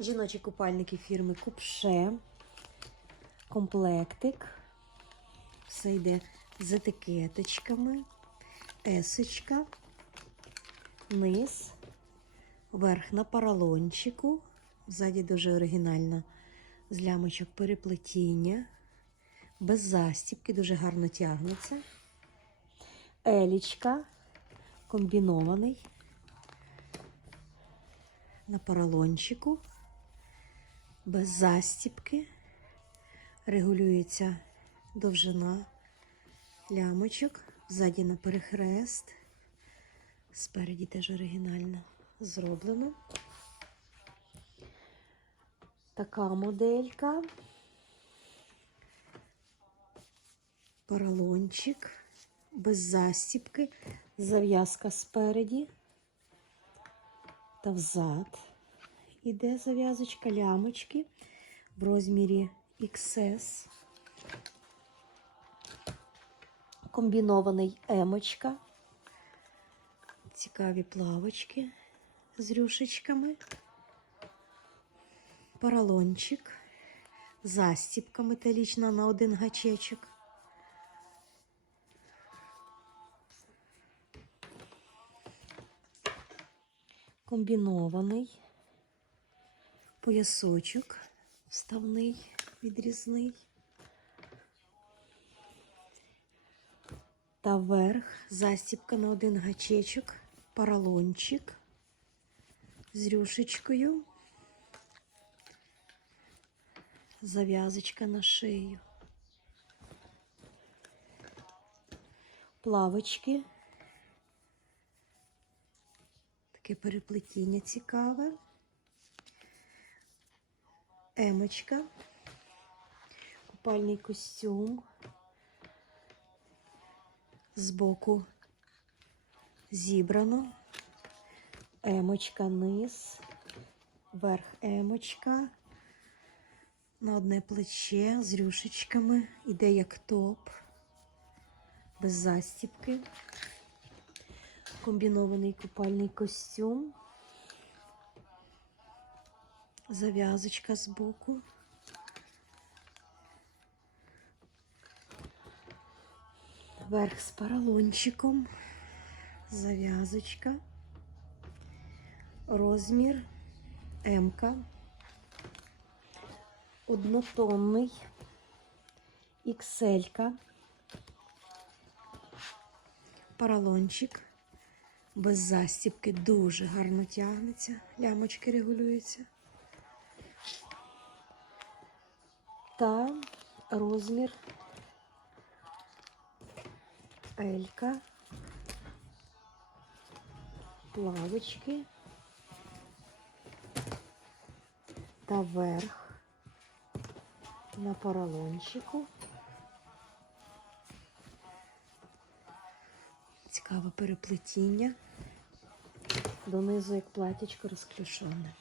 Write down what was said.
Жіночі купальники фірми Купше. Комплектик. Все йде з етикеточками. Есочка. Низ. Верх на поролончику. Ззаді дуже оригінально. З лямочок переплетіння. Без застібки, дуже гарно тягнеться. Елічка. Комбінований. На поролончику. Без застібки. Регулюється довжина лямочок. Ззаді на перехрест. Спереді теж оригінально зроблено. Така моделька. Поролончик. Без застібки. Зав'язка спереді. Та взад. Іде зав'язочка лямочки в розмірі XS. Комбінований емочка. Цікаві плавочки з рюшечками. Поролончик. Застіпка металічна на один гачечок. Комбінований поясочок вставний, відрізний. Та верх, застіпка на один гачечок, поролончик з рюшечкою, зав'язочка на шию, плавочки, таке переплетіння цікаве, емочка, купальний костюм. Збоку зібрано, емочка низ, верх емочка, на одне плече з рюшечками, іде як топ, без застіпки, комбінований купальний костюм, зав'язочка збоку. Верх з поролончиком, зав'язочка, розмір М-ка, однотонний, XL-ка, поролончик, без застібки, дуже гарно тягнеться, лямочки регулюються. Та розмір Елька, плавочки та верх на поролончику. Цікаве переплетіння. Донизу як платячко розклюшене.